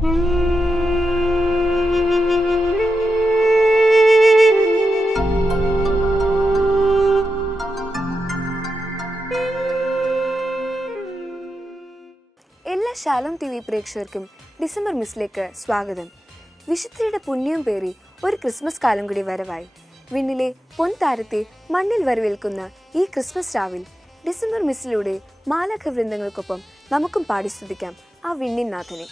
എല്ലാ ശാലോം TV പ്രേക്ഷകർക്കും December മിസ്സിലേക്ക് സ്വാഗതം. വിശുദ്ധിയുടെ പുണ്യം പേറി ഒരു ക്രിസ്മസ് കാലം കൂടി വരവായി. വിണ്ണിലെ പൊൻതാരത്തെ മണ്ണിൽ വരവേൽക്കുന്ന ഈ ക്രിസ്മസ് രാവിൽ ഡിസംബർ മിസ്സിലൂടെ മാലാഖ വൃന്ദങ്ങൾക്കൊപ്പം നമുക്കും പാടി സ്തുതിക്കാം ആ വിണ്ണിൻ നാഥനെ.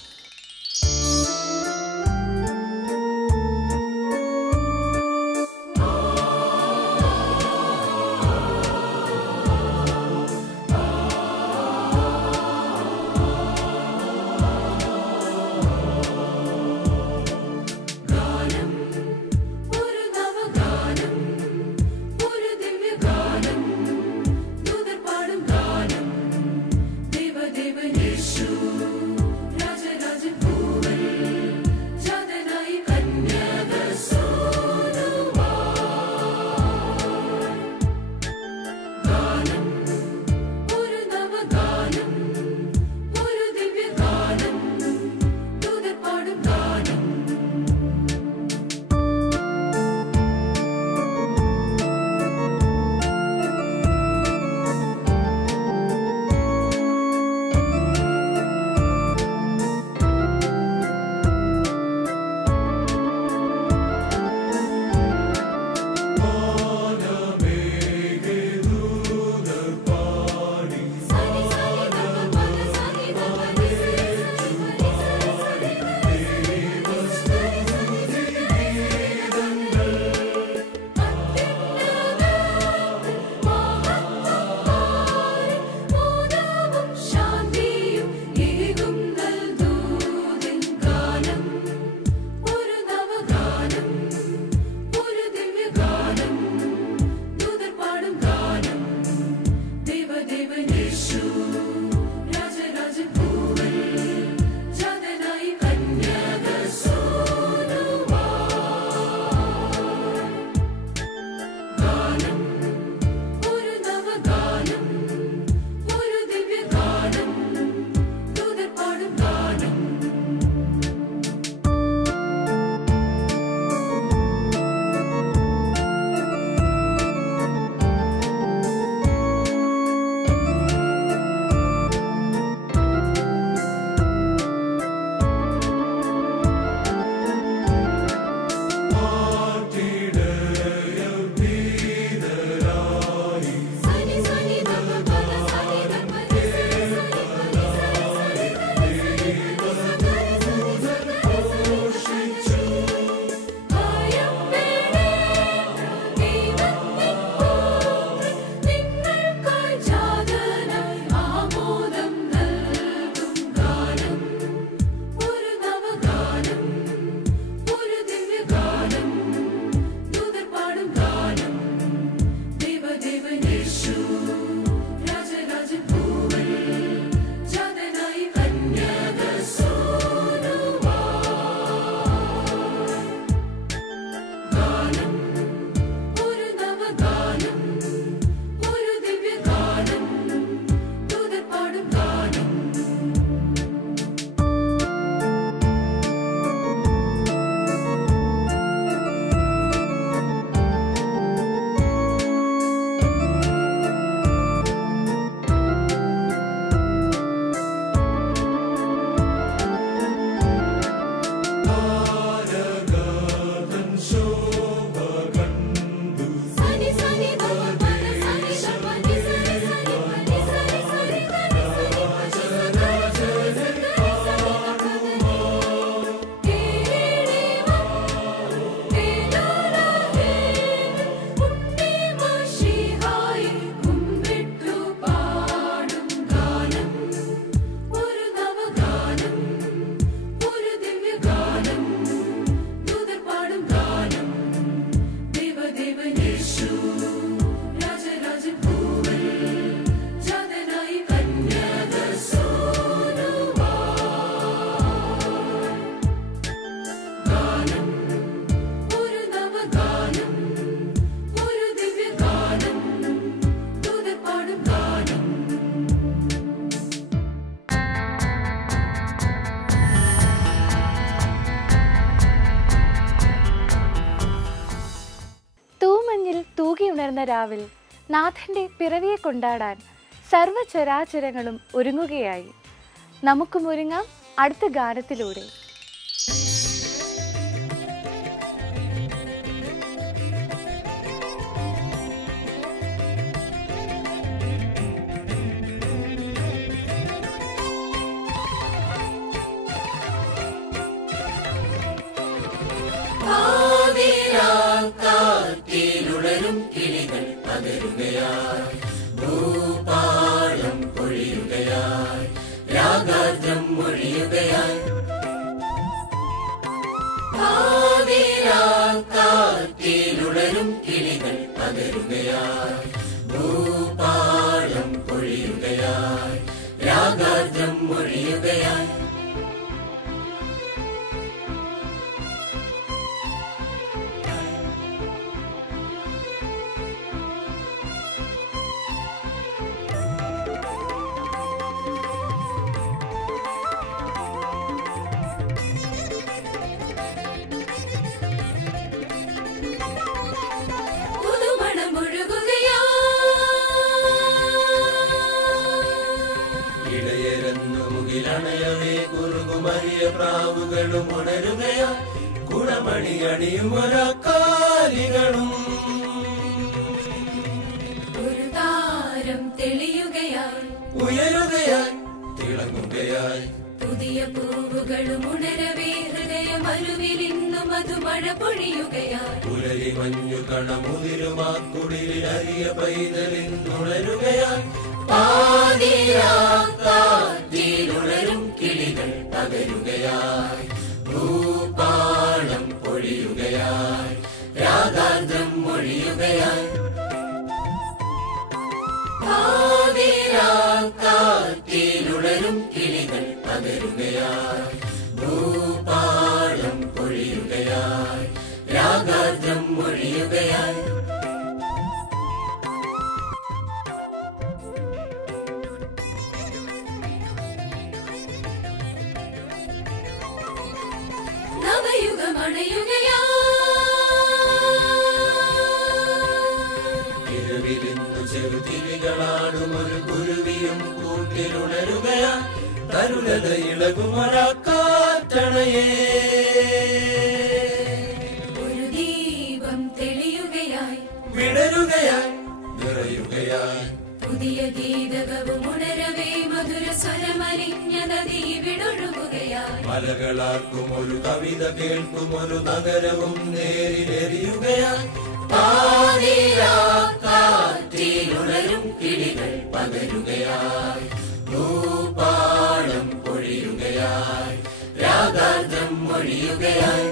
Raja പുലർന്ന രാവിൽ നാഥന്റെ പിറവിയെ കൊണ്ടാടാൻ സർവചരാചരങ്ങളും ഒരുങ്ങുകയായി. നമുക്കും ഒരുങ്ങാം അടുത്ത ഗാനത്തിലൂടെ. കിളികൾ പകരുകയായി, ഭൂപാളം പൊഴിയുകയായി, രാഗാർദ്രം മൊഴിയുകയായി. കാറ്റിലുളരും കിളികൾ പകരുകയായി, ഭൂപാളം പൊഴിയുകയായി, രാഗാർദ്രം മൊഴിയുകയായി. ണയവേ കുറുകുമറിയ പ്രാവുകളും ഉണരുകയായി, കുളമണി അണിയുമൊരാക്കാലികളും. ഒരു താരം തെളിയുകയായി, ഉയരുകയായി, തിളങ്ങുകയായി. പുതിയ പൂവുകളും ഉണരവേ ഹൃദയമരുവിലിന്നു മധുമഴ പൊഴിയുകയായി. പുലരി മഞ്ഞു കണമുതിരുമാക്കുടിലിൽ അരിയ പൈതലിന്നുണരുകയായി. കാറ്റിലുളരും കിളികൾ പകരുകയായി, ഭൂപാളം പൊഴിയുകയായി, രാഗാർദ്രം മൊഴിയുകയായി. കാറ്റിലുളരും കിളികൾ പകരുകയായി, ഭൂപാളം പൊഴിയുകയായി, രാഗാർദ്രം മൊഴിയുകയായി. ഇരവിലിന്നു ചെറുതിരികളാടും ഒരു കുരുവിയും കൂട്ടിലുണരുകയായി, തരുലത ഇളകുമൊരാക്കാറ്റണയേ. ഒരു ദീപം തെളിയുകയായി, വിടരുകയായി, നിറയുകയായി. പുതിയ ഗീതകവും ഉണരവേ മധുര സ്വരമലിഞ്ഞ നദി വിടൊഴുകുകയായി. മലകളാർക്കും ഒരു കവിത കേൾക്കും ഒരു നഗരവും നേരിലെറിയുകയായി. കാറ്റിലുളരും കിളികൾ പകരുകയായി, ഭൂപാളം പൊഴിയുകയായി, രാഗാർദ്രം മൊഴിയുകയായി.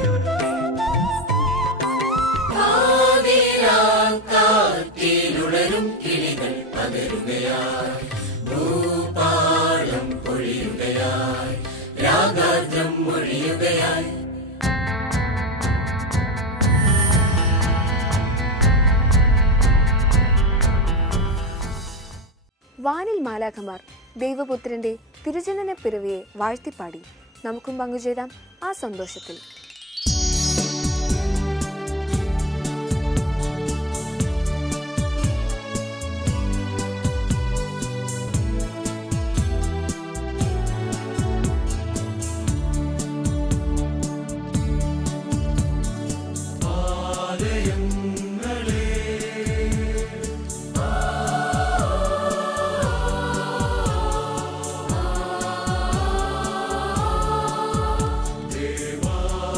കാറ്റിലുളരും കിളികൾ പകരുകയായി, ഭൂപാളം പൊഴിയുകയായി, രാഗാർദ്രം മൊഴിയുകയായി. വാനിൽ മാലാഖമാർ ദൈവപുത്രന്റെ തിരുജനന പിറവിയെ വാഴ്ത്തിപ്പാടി. നമുക്കും പങ്കുചേരാം ആ സന്തോഷത്തിൽ. Deva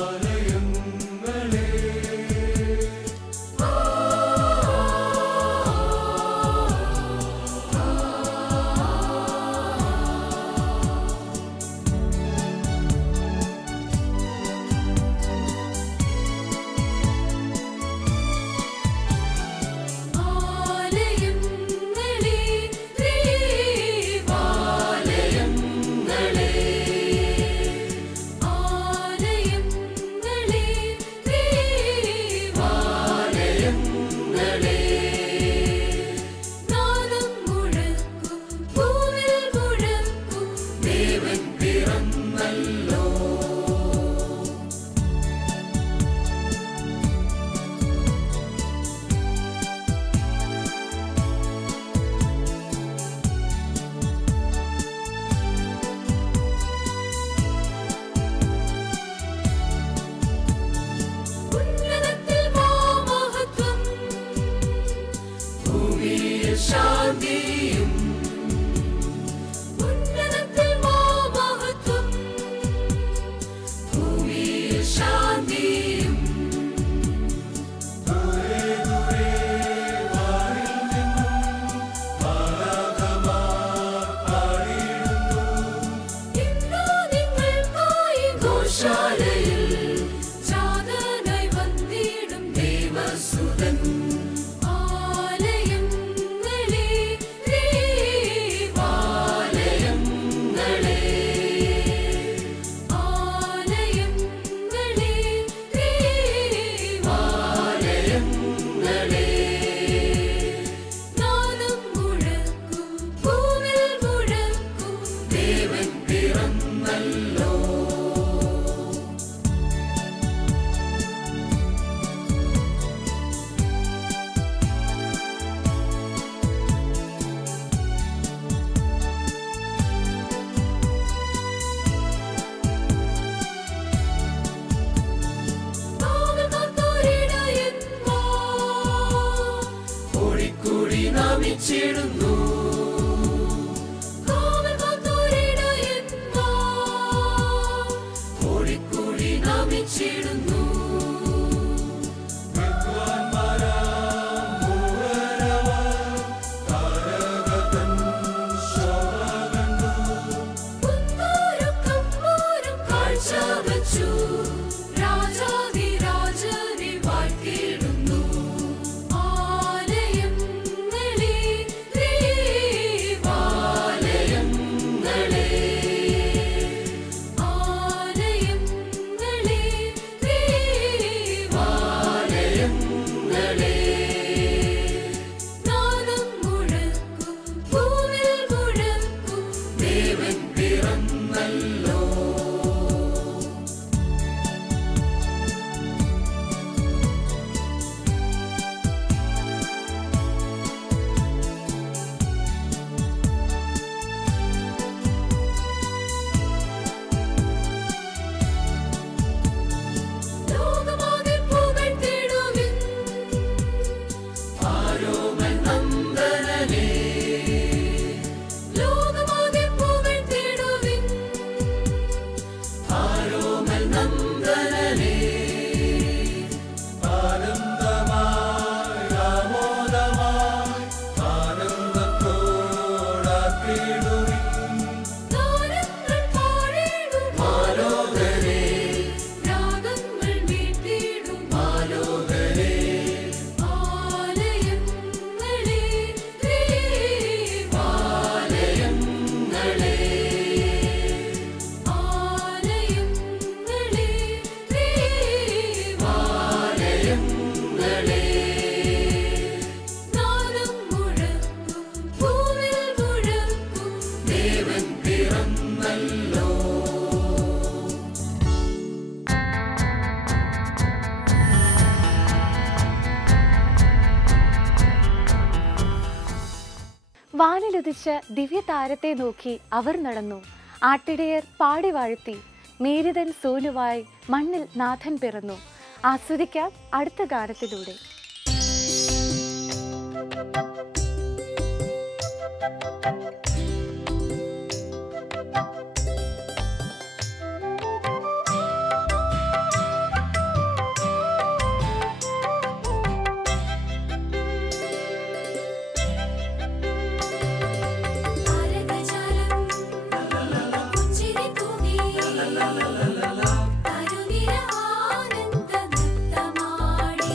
വച്ചു രാജാധിരാജനെ വാഴ്ത്തിയിടുന്നു. ആലയങ്ങളെ ദേവാലയങ്ങളെ, ആലയങ്ങളെ ദേവാലയങ്ങളെ, നാദം മുഴക്കും ഭൂമിൽ മുഴക്കും ദേവൻ പിറന്നല്ലോ. ലോകമാകെ പുകഴ്ത്തിടുവിൻ ആരോമൽ നന്ദനനെ, ലോകമാകെ പുകഴ്ത്തിടുവിൻ ആരോമൽ നന്ദനനെ. ആനന്ദമായി ആമോദമായി ആനന്ദത്തോടാക്കിടുവിൻ. ഗാനങ്ങൾ പാടിടും മാലോകരേ രാഗങ്ങൾ മീട്ടിടും മാലോകരേ, ആലയങ്ങളെ ദേവാലയങ്ങളെ, ആലയങ്ങളെ ദേവാലയങ്ങളെ, നാദം മുഴക്കും ഭൂമിൽ മുഴക്കും ദേവൻ പിറന്നല്ലോ. വാനിലുദിച്ച ദിവ്യതാരത്തെ നോക്കി അവർ നടന്നു. ആട്ടിടയർ പാടി വാഴ്ത്തി. മേരിതൻ സോനുവായി മണ്ണിൽ നാഥൻ പിറന്നു. ആസ്വദിക്കാം അടുത്ത ഗാനത്തിലൂടെ. താരകജാലം പുഞ്ചിരി തൂകി തരുനിര ആനന്ദ നൃത്തമാടി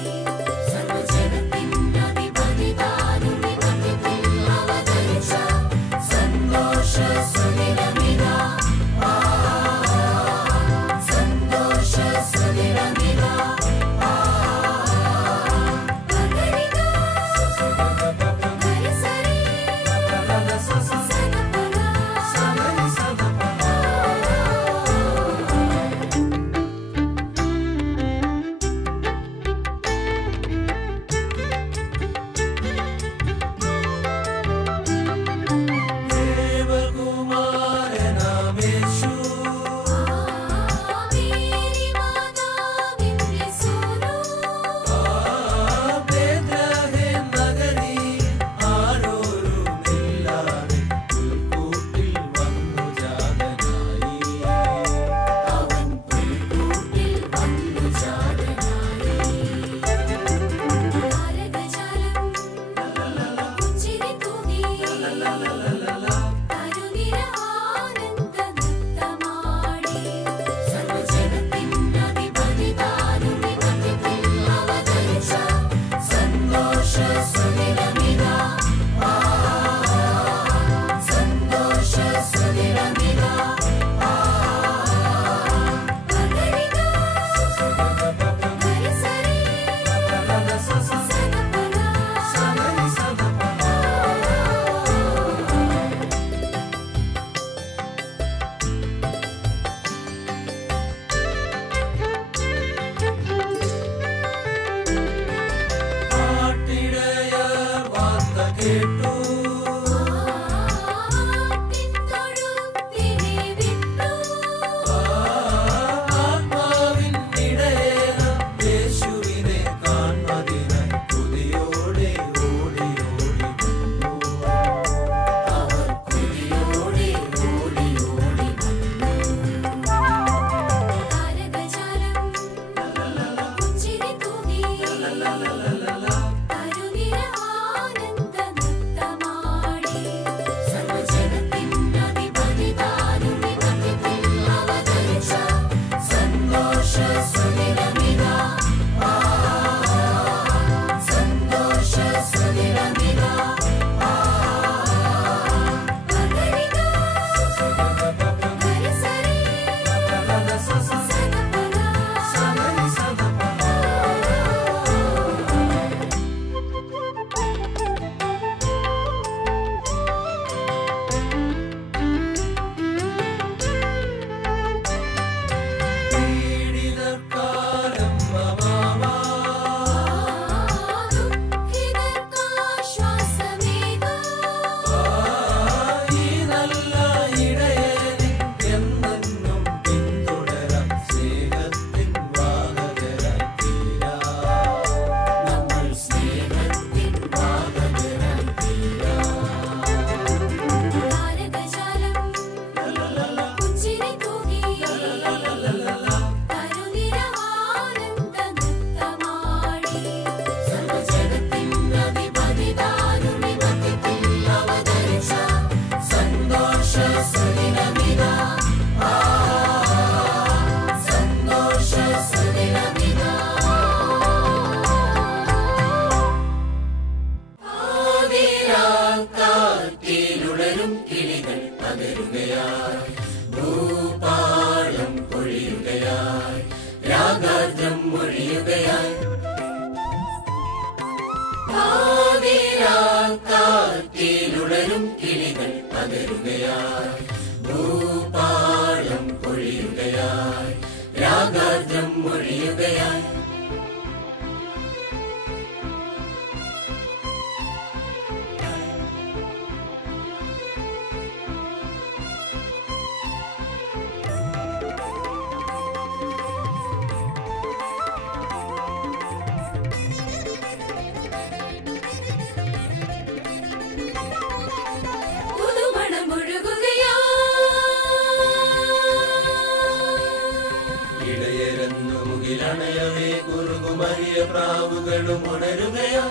ഇടയരന്നുമുകിലണയവേ കുറുകുമറിയ പ്രാവുകളും ഉണരുകയാ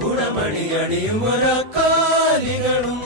കുടമണി അണിയും ഒരക്കാലികളും